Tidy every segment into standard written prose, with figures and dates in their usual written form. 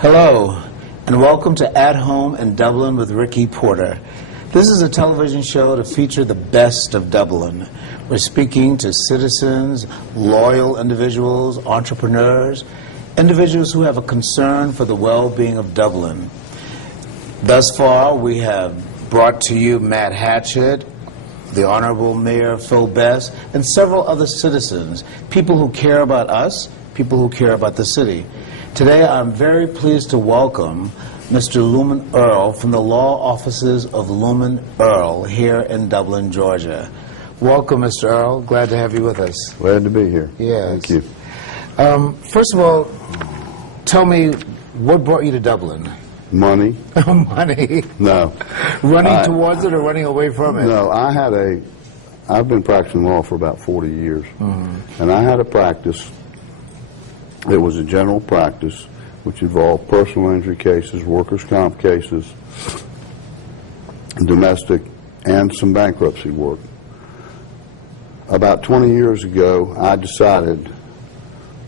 Hello, and welcome to At Home in Dublin with Ricky Porter. This is a television show to feature the best of Dublin. We're speaking to citizens, loyal individuals, entrepreneurs, individuals who have a concern for the well-being of Dublin. Thus far, we have brought to you Matt Hatchett, the Honorable Mayor Phil Best, and several other citizens, people who care about us, people who care about the city. Today, I'm very pleased to welcome Mr. Luman Earle from the law offices of Luman Earle here in Dublin, Georgia. Welcome, Mr. Earle. Glad to have you with us. Glad to be here. Yes. Thank you. First of all, tell me, what brought you to Dublin? Money? Money? No. Running towards it or running away from it? No, I've been practicing law for about 40 years. Mm-hmm. And I had a practice. It was a general practice which involved personal injury cases, workers' comp cases, domestic, and some bankruptcy work. About 20 years ago, I decided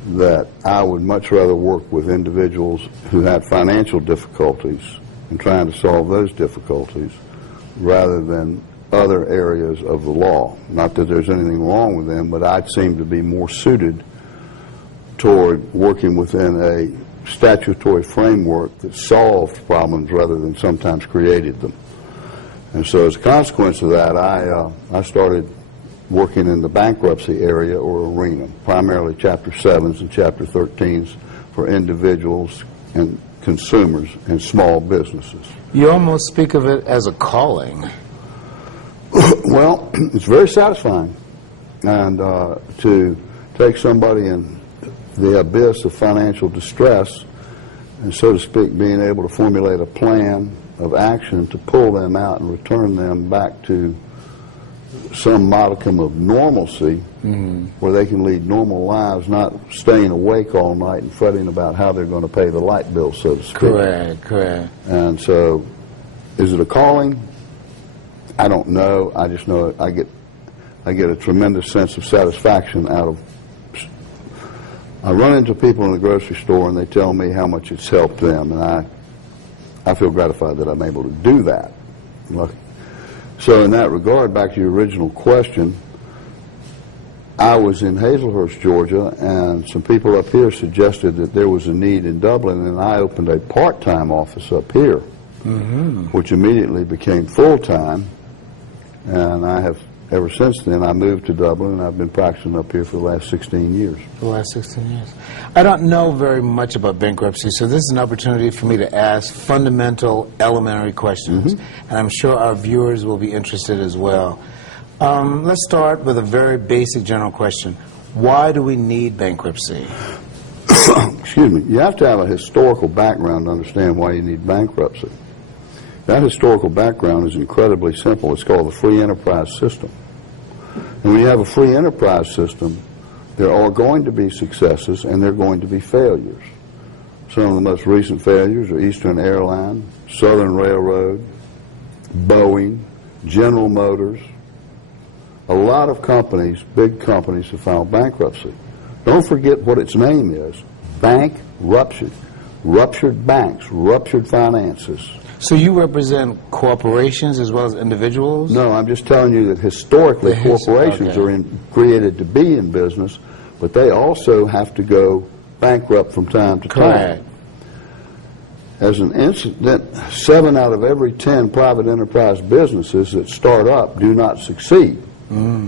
that I would much rather work with individuals who had financial difficulties and trying to solve those difficulties rather than other areas of the law. Not that there's anything wrong with them, but I seem to be more suited toward working within a statutory framework that solved problems rather than sometimes created them. And so as a consequence of that, I started working in the bankruptcy area or arena, primarily Chapter 7s and Chapter 13s for individuals and consumers and small businesses. You almost speak of it as a calling. Well, it's very satisfying. And to take somebody in the abyss of financial distress and, so to speak, being able to formulate a plan of action to pull them out and return them back to some modicum of normalcy where they can lead normal lives, not staying awake all night and fretting about how they're going to pay the light bill, so to speak. Correct. And so, is it a calling? I don't know. I just know I get a tremendous sense of satisfaction out of. I run into people in the grocery store and they tell me how much it's helped them, and I feel gratified that I'm able to do that. So in that regard, back to your original question, I was in Hazelhurst, Georgia, and some people up here suggested that there was a need in Dublin, and I opened a part-time office up here, which immediately became full-time, and I have, ever since then, I moved to Dublin, and I've been practicing up here for the last 16 years. The last 16 years. I don't know very much about bankruptcy, so this is an opportunity for me to ask fundamental, elementary questions, and I'm sure our viewers will be interested as well. Let's start with a very basic general question. Why do we need bankruptcy? Excuse me. You have to have a historical background to understand why you need bankruptcy. That historical background is incredibly simple. It's called the free enterprise system. And when you have a free enterprise system, there are going to be successes and there are going to be failures. Some of the most recent failures are Eastern Airline, Southern Railroad, Boeing, General Motors. A lot of companies, big companies, have filed bankruptcy. Don't forget what its name is. Bankruptcy. Ruptured banks, ruptured finances. So you represent corporations as well as individuals? No, I'm just telling you that historically corporations are created to be in business, but they also have to go bankrupt from time to time. As an incident, 7 out of every 10 private enterprise businesses that start up do not succeed,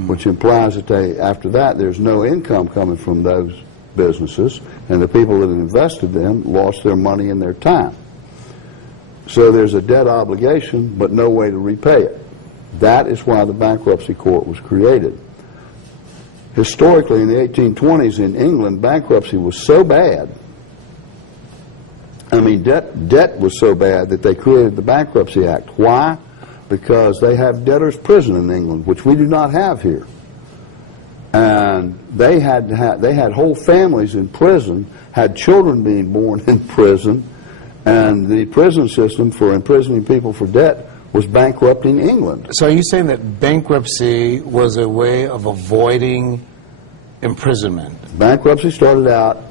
which implies that after that there's no income coming from those businesses, and the people that invested them lost their money and their time. So there's a debt obligation, but no way to repay it. That is why the bankruptcy court was created. Historically, in the 1820s in England, bankruptcy was so bad, debt was so bad that they created the Bankruptcy Act. Why? Because they have debtor's prison in England, which we do not have here. And they had whole families in prison, had children being born in prison, and the prison system for imprisoning people for debt was bankrupting England. So are you saying that bankruptcy was a way of avoiding imprisonment? Bankruptcy started out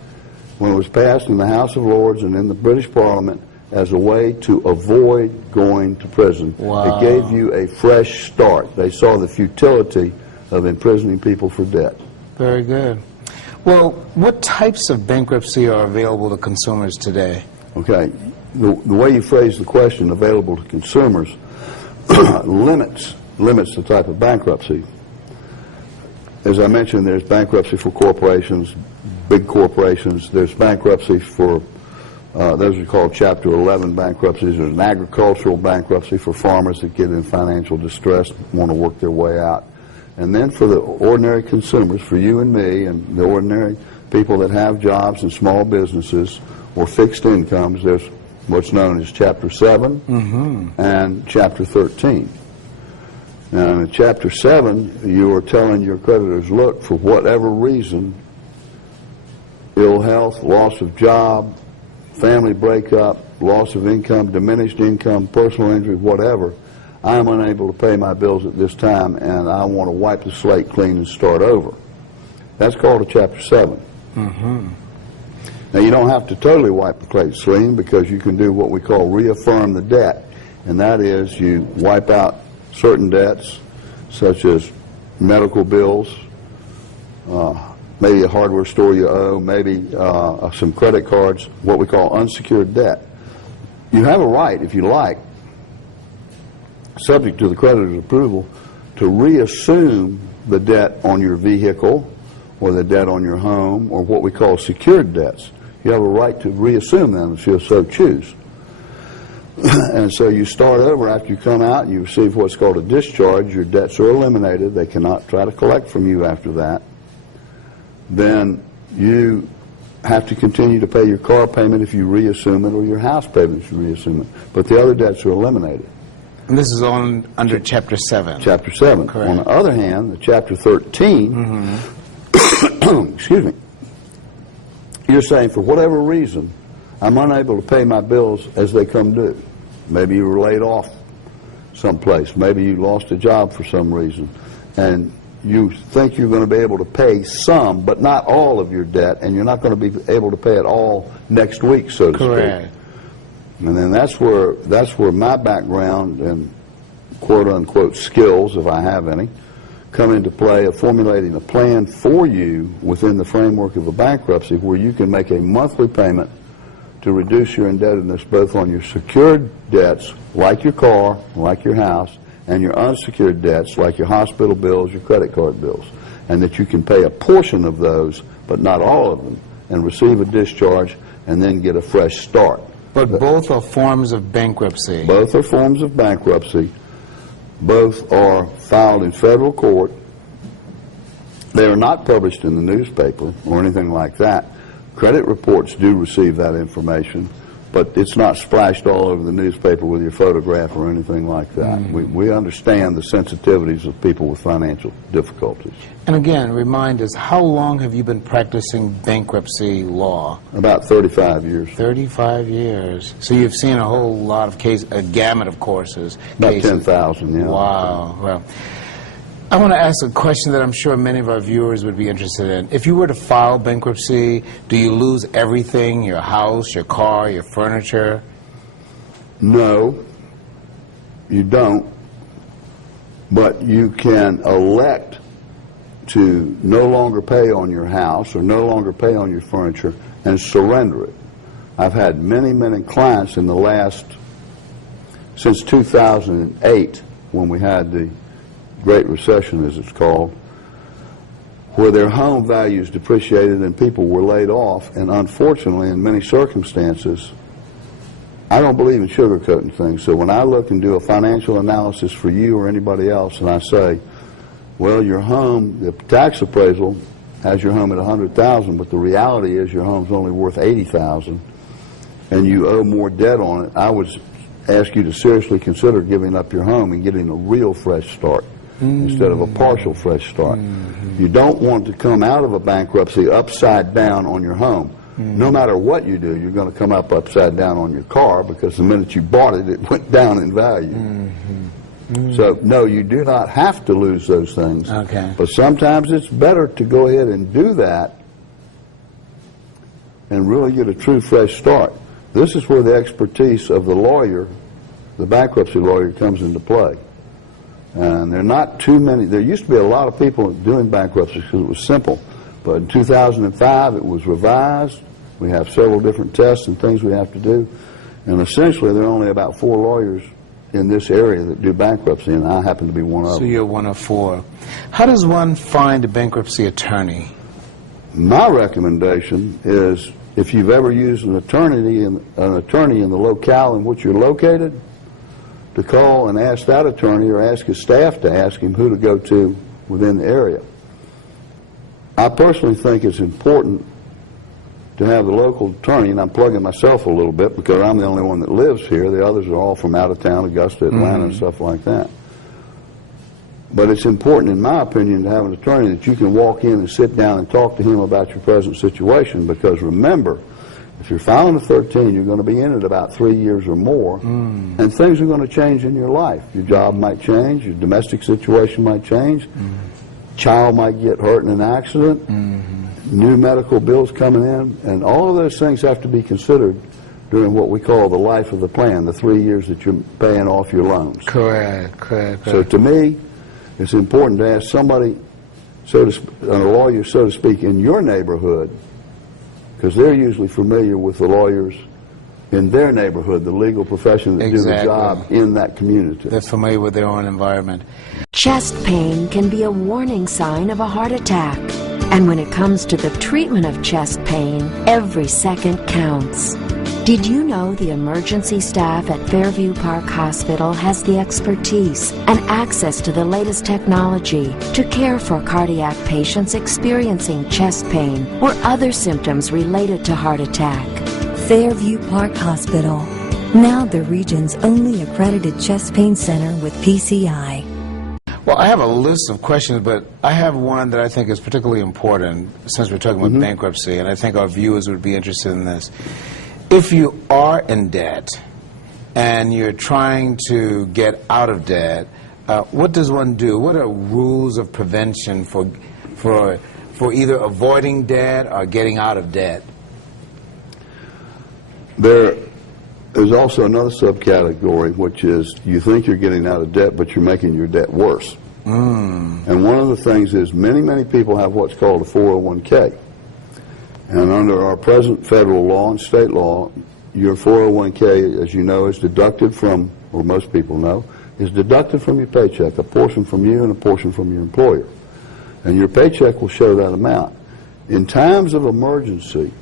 when it was passed in the House of Lords and in the British Parliament as a way to avoid going to prison. Wow. It gave you a fresh start. They saw the futility of imprisoning people for debt. Very good. Well, what types of bankruptcy are available to consumers today? Okay, the way you phrase the question, available to consumers, limits the type of bankruptcy. As I mentioned, there's bankruptcy for corporations, big corporations. There's bankruptcy for, those are called Chapter 11 bankruptcies. There's an agricultural bankruptcy for farmers that get in financial distress, want to work their way out. And then for the ordinary consumers, for you and me and the ordinary people that have jobs and small businesses or fixed incomes, there's what's known as Chapter 7 and Chapter 13. Now, in Chapter 7, you are telling your creditors, look, for whatever reason, ill health, loss of job, family breakup, loss of income, diminished income, personal injury, whatever, I'm unable to pay my bills at this time, and I want to wipe the slate clean and start over. That's called a Chapter 7. Now, you don't have to totally wipe the slate clean, because you can do what we call reaffirm the debt, and that is you wipe out certain debts, such as medical bills, maybe a hardware store you owe, maybe some credit cards, what we call unsecured debt. You have a right, if you like, subject to the creditor's approval, to reassume the debt on your vehicle or the debt on your home, or what we call secured debts. You have a right to reassume them if you so choose. And so you start over after you come out and you receive what's called a discharge. Your debts are eliminated. They cannot try to collect from you after that. Then you have to continue to pay your car payment if you reassume it, or your house payment if you reassume it. But the other debts are eliminated. And this is on under Chapter 7. Chapter 7. Correct. On the other hand, the Chapter 13, excuse me, you're saying for whatever reason, I'm unable to pay my bills as they come due. Maybe you were laid off someplace. Maybe you lost a job for some reason. And you think you're going to be able to pay some, but not all of your debt, and you're not going to be able to pay it all next week, so to Correct. speak. And then that's where my background and quote-unquote skills, if I have any, come into play of formulating a plan for you within the framework of a bankruptcy, where you can make a monthly payment to reduce your indebtedness both on your secured debts, like your car, like your house, and your unsecured debts, like your hospital bills, your credit card bills, and that you can pay a portion of those, but not all of them, and receive a discharge and then get a fresh start. But both are forms of bankruptcy. Both are forms of bankruptcy. Both are filed in federal court. They are not published in the newspaper or anything like that. Credit reports do receive that information, but it's not splashed all over the newspaper with your photograph or anything like that. We understand the sensitivities of people with financial difficulties. And again, remind us, how long have you been practicing bankruptcy law? About 35 years. 35 years. So you've seen a whole lot of cases, a gamut of courses. About cases. 10,000, yeah. Wow. Well, I want to ask a question that I'm sure many of our viewers would be interested in. If you were to file bankruptcy, do you lose everything, your house, your car, your furniture? No, you don't. But you can elect to no longer pay on your house or no longer pay on your furniture and surrender it. I've had many, many clients in the last, since 2008, when we had the Great Recession, as it's called, where their home values depreciated and people were laid off, and unfortunately, in many circumstances, I don't believe in sugarcoating things. So when I look and do a financial analysis for you or anybody else, and I say, well, your home, the tax appraisal has your home at $100,000, but the reality is your home's only worth $80,000, and you owe more debt on it, I would ask you to seriously consider giving up your home and getting a real fresh start instead of a partial fresh start. You don't want to come out of a bankruptcy upside down on your home. No matter what you do, you're going to come up upside down on your car, because the minute you bought it, it went down in value. So, no, you do not have to lose those things. Okay. But sometimes it's better to go ahead and do that and really get a true fresh start. This is where the expertise of the lawyer, the bankruptcy lawyer, comes into play. And there are not too many. There used to be a lot of people doing bankruptcy because it was simple. But in 2005, it was revised. We have several different tests and things we have to do. And essentially, there are only about 4 lawyers in this area that do bankruptcy, and I happen to be one of them. So you're one of 4. How does one find a bankruptcy attorney? My recommendation is, if you've ever used an attorney in the locale in which you're located, to call and ask that attorney or ask his staff to ask him who to go to within the area. I personally think it's important to have the local attorney, and I'm plugging myself a little bit because I'm the only one that lives here. The others are all from out of town, Augusta, Atlanta, and stuff like that. But it's important, in my opinion, to have an attorney that you can walk in and sit down and talk to him about your present situation, because remember, if you're filing a 13, you're going to be in it about 3 years or more, and things are going to change in your life. Your job might change, your domestic situation might change, child might get hurt in an accident, new medical bills coming in, and all of those things have to be considered during what we call the life of the plan, the 3 years that you're paying off your loans. Correct. So to me, it's important to ask somebody, a lawyer, so to speak, in your neighborhood, because they're usually familiar with the lawyers in their neighborhood, the legal profession that do the job in that community. They're familiar with their own environment. Chest pain can be a warning sign of a heart attack. And when it comes to the treatment of chest pain, every second counts. Did you know the emergency staff at Fairview Park Hospital has the expertise and access to the latest technology to care for cardiac patients experiencing chest pain or other symptoms related to heart attack? Fairview Park Hospital, now the region's only accredited chest pain center with PCI. Well, I have a list of questions, but I have one that I think is particularly important since we're talking about bankruptcy, and I think our viewers would be interested in this. If you are in debt and you're trying to get out of debt, what does one do? What are rules of prevention for either avoiding debt or getting out of debt? There is also another subcategory, which is you think you're getting out of debt, but you're making your debt worse. And one of the things is many people have what's called a 401k. And under our present federal law and state law, your 401k, as you know, is deducted from, or most people know, is deducted from your paycheck, a portion from you and a portion from your employer. And your paycheck will show that amount. In times of emergency,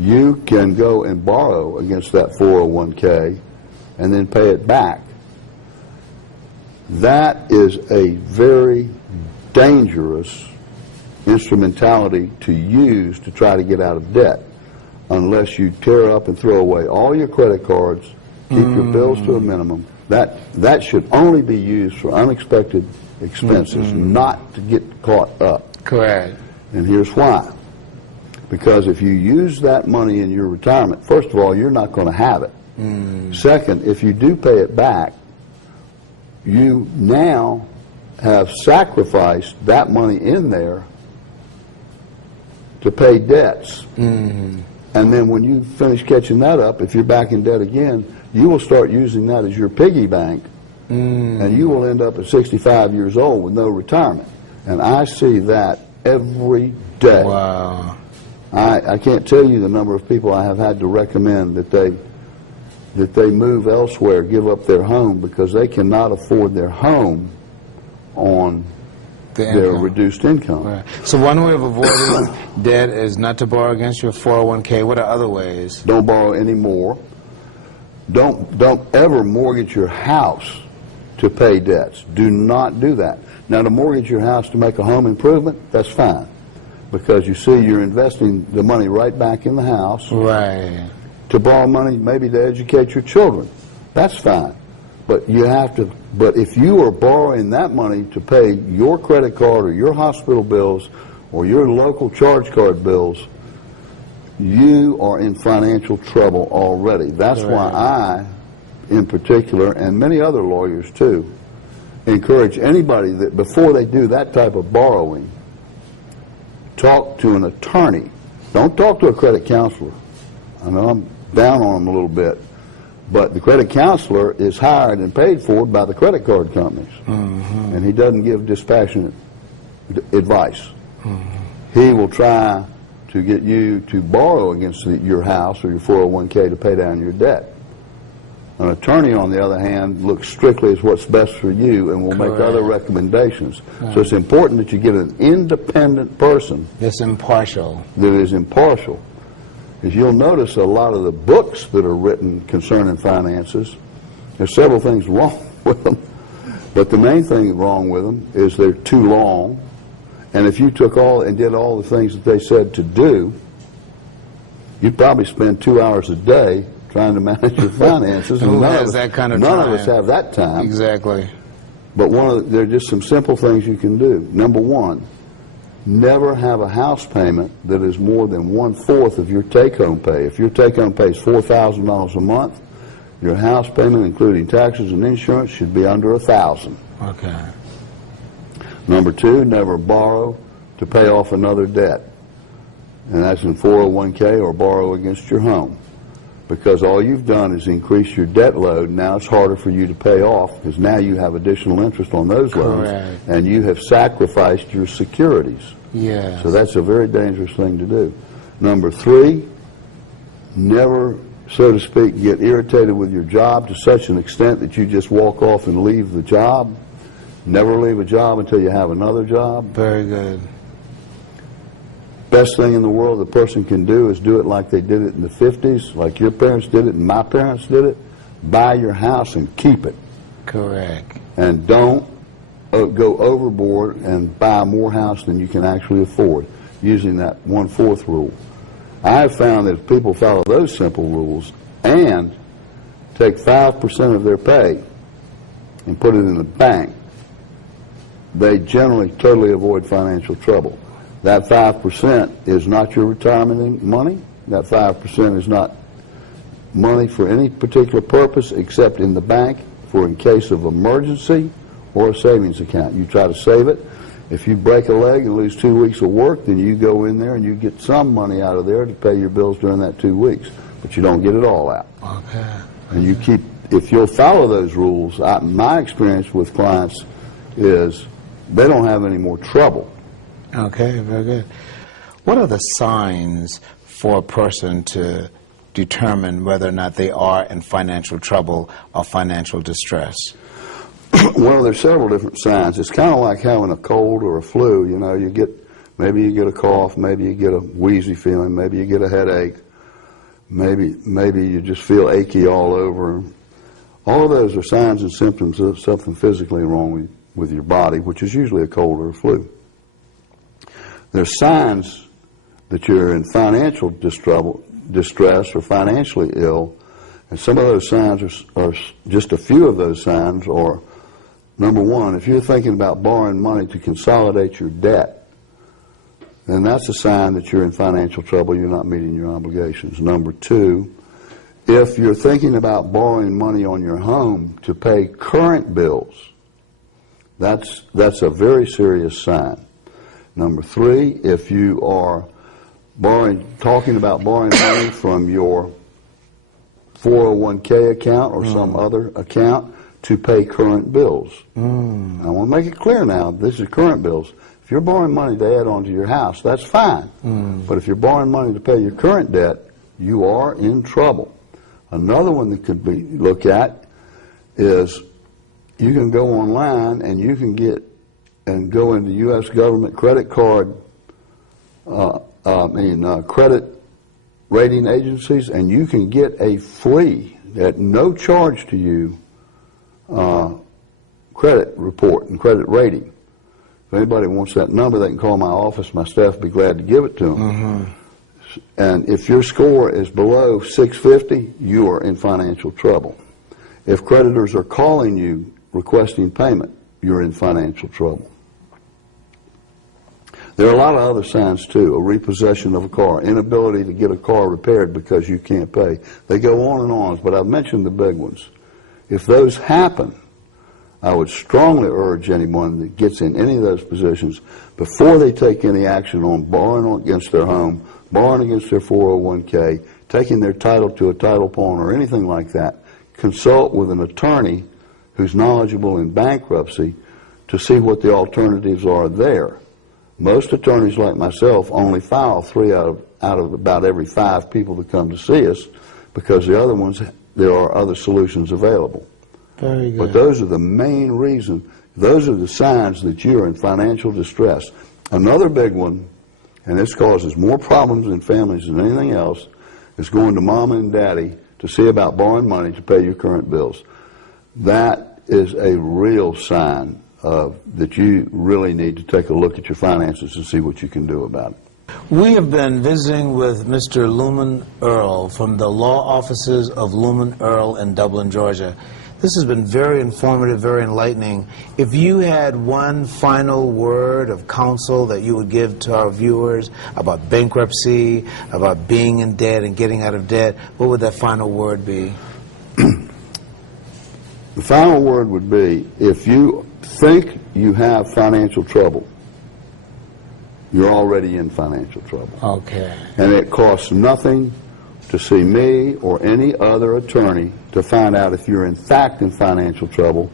you can go and borrow against that 401k and then pay it back. That is a very dangerous instrumentality to use to try to get out of debt, unless you tear up and throw away all your credit cards, keep your bills to a minimum. That should only be used for unexpected expenses, not to get caught up. Correct. And here's why. Because if you use that money in your retirement, first of all, you're not going to have it. Second, if you do pay it back, you now have sacrificed that money in there to pay debts. And then when you finish catching that up, if you're back in debt again, you will start using that as your piggy bank, and you will end up at 65 years old with no retirement. And I see that every day. Wow. I can't tell you the number of people I have had to recommend that they move elsewhere, give up their home, because they cannot afford their home on their reduced income. Right. So one way of avoiding debt is not to borrow against your 401k. What are other ways? Don't borrow any more. Don't ever mortgage your house to pay debts. Do not do that. Now, to mortgage your house to make a home improvement, that's fine, because you see you're investing the money right back in the house. Right. To borrow money maybe to educate your children, that's fine. But you have to. But if you are borrowing that money to pay your credit card or your hospital bills or your local charge card bills, you are in financial trouble already. That's why I, in particular, and many other lawyers too, encourage anybody that before they do that type of borrowing, talk to an attorney Don't talk to a credit counselor. I know I'm down on them a little bit, but the credit counselor is hired and paid for by the credit card companies, and he doesn't give dispassionate advice. He will try to get you to borrow against your house or your 401k to pay down your debt. An attorney, on the other hand, looks strictly at what's best for you and will make other recommendations. So it's important that you get an independent person That's impartial. that is impartial. As you'll notice, a lot of the books that are written concerning finances, there's several things wrong with them, but the main thing wrong with them is they're too long, and if you took all and did all the things that they said to do, you'd probably spend 2 hours a day trying to manage your finances. Who has that kind of none time? of us have that time. Exactly. But there are just some simple things you can do. Number one, never have a house payment that is more than 1/4 of your take-home pay. If your take-home pay is $4,000 a month, your house payment, including taxes and insurance, should be under $1,000. Okay. Number two, never borrow to pay off another debt, and that's in 401k or borrow against your home, because all you've done is increase your debt load. Now it's harder for you to pay off because now you have additional interest on those loans, and you have sacrificed your securities. Yeah. So that's a very dangerous thing to do. Number three, never, so to speak, get irritated with your job to such an extent that you just walk off and leave the job. Never leave a job until you have another job. Very good. Best thing in the world a person can do is do it like they did it in the 50s, like your parents did it and my parents did it. Buy your house and keep it. Correct. And don't go overboard and buy more house than you can actually afford, using that 1/4 rule. I have found that if people follow those simple rules and take 5% of their pay and put it in the bank, they generally totally avoid financial trouble. That 5% is not your retirement money. That 5% is not money for any particular purpose except in the bank for in case of emergency or a savings account. You try to save it. If you break a leg and lose 2 weeks of work, then you go in there and you get some money out of there to pay your bills during that 2 weeks. But you don't get it all out. Okay. And you keep, if you'll follow those rules, my experience with clients is they don't have any more trouble. Okay, very good. What are the signs for a person to determine whether or not they are in financial trouble or financial distress? Well, there's several different signs. It's kind of like having a cold or a flu. You know, maybe you get a cough, maybe you get a wheezy feeling, maybe you get a headache, maybe you just feel achy all over. All of those are signs and symptoms of something physically wrong with your body, which is usually a cold or a flu. There's signs that you're in financial distress or financially ill, and some of those signs are just a few of those signs are, number one, if you're thinking about borrowing money to consolidate your debt, then that's a sign that you're in financial trouble, you're not meeting your obligations. Number two, if you're thinking about borrowing money on your home to pay current bills, that's a very serious sign. Number three, if you are talking about borrowing money from your 401k account or some other account to pay current bills. I want to make it clear now, this is current bills. If you're borrowing money to add on to your house, that's fine. But if you're borrowing money to pay your current debt, you are in trouble. Another one that could be looked at is you can go online and you can go into U.S. government credit card, credit rating agencies, and you can get a free, at no charge to you, credit report and credit rating. If anybody wants that number, they can call my office. My staff will be glad to give it to them. And if your score is below 650, you are in financial trouble. If creditors are calling you requesting payment, you're in financial trouble. There are a lot of other signs too. A repossession of a car, inability to get a car repaired because you can't pay. They go on and on, but I've mentioned the big ones. If those happen, I would strongly urge anyone that gets in any of those positions, before they take any action on borrowing against their home, borrowing against their 401k, taking their title to a title pawn or anything like that, consult with an attorney who's knowledgeable in bankruptcy to see what the alternatives are there. Most attorneys like myself only file 3 out of about every 5 people that come to see us, because the other ones, there are other solutions available. Very good. But those are the main reasons. Those are the signs that you're in financial distress. Another big one, and this causes more problems in families than anything else, is going to mom and daddy to see about borrowing money to pay your current bills. That is a real sign that you really need to take a look at your finances and see what you can do about it. We have been visiting with Mr. Luman Earle from the law offices of Luman Earle in Dublin, Georgia. This has been very informative, very enlightening. If you had one final word of counsel that you would give to our viewers about bankruptcy, about being in debt and getting out of debt, what would that final word be? The final word would be, if you think you have financial trouble, you're already in financial trouble. Okay. And it costs nothing to see me or any other attorney to find out if you're in fact in financial trouble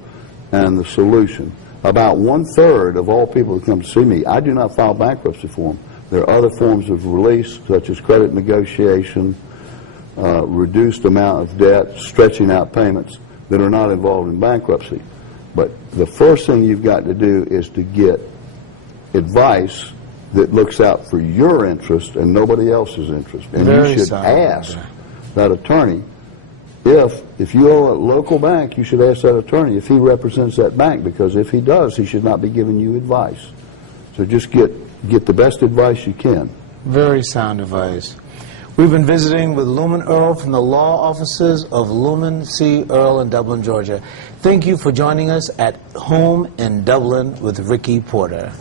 and the solution. About 1/3 of all people who come to see me, I do not file bankruptcy for them. There are other forms of release, such as credit negotiation, reduced amount of debt, stretching out payments, that are not involved in bankruptcy. But the first thing you've got to do is to get advice that looks out for your interest and nobody else's interest. And Very you should sound. ask that attorney, if you owe a local bank, you should ask that attorney if he represents that bank, because if he does, he should not be giving you advice. So just get the best advice you can. Very sound advice. We've been visiting with Luman Earle from the law offices of Luman C. Earle in Dublin, Georgia. Thank you for joining us at Home in Dublin with Ricky Porter.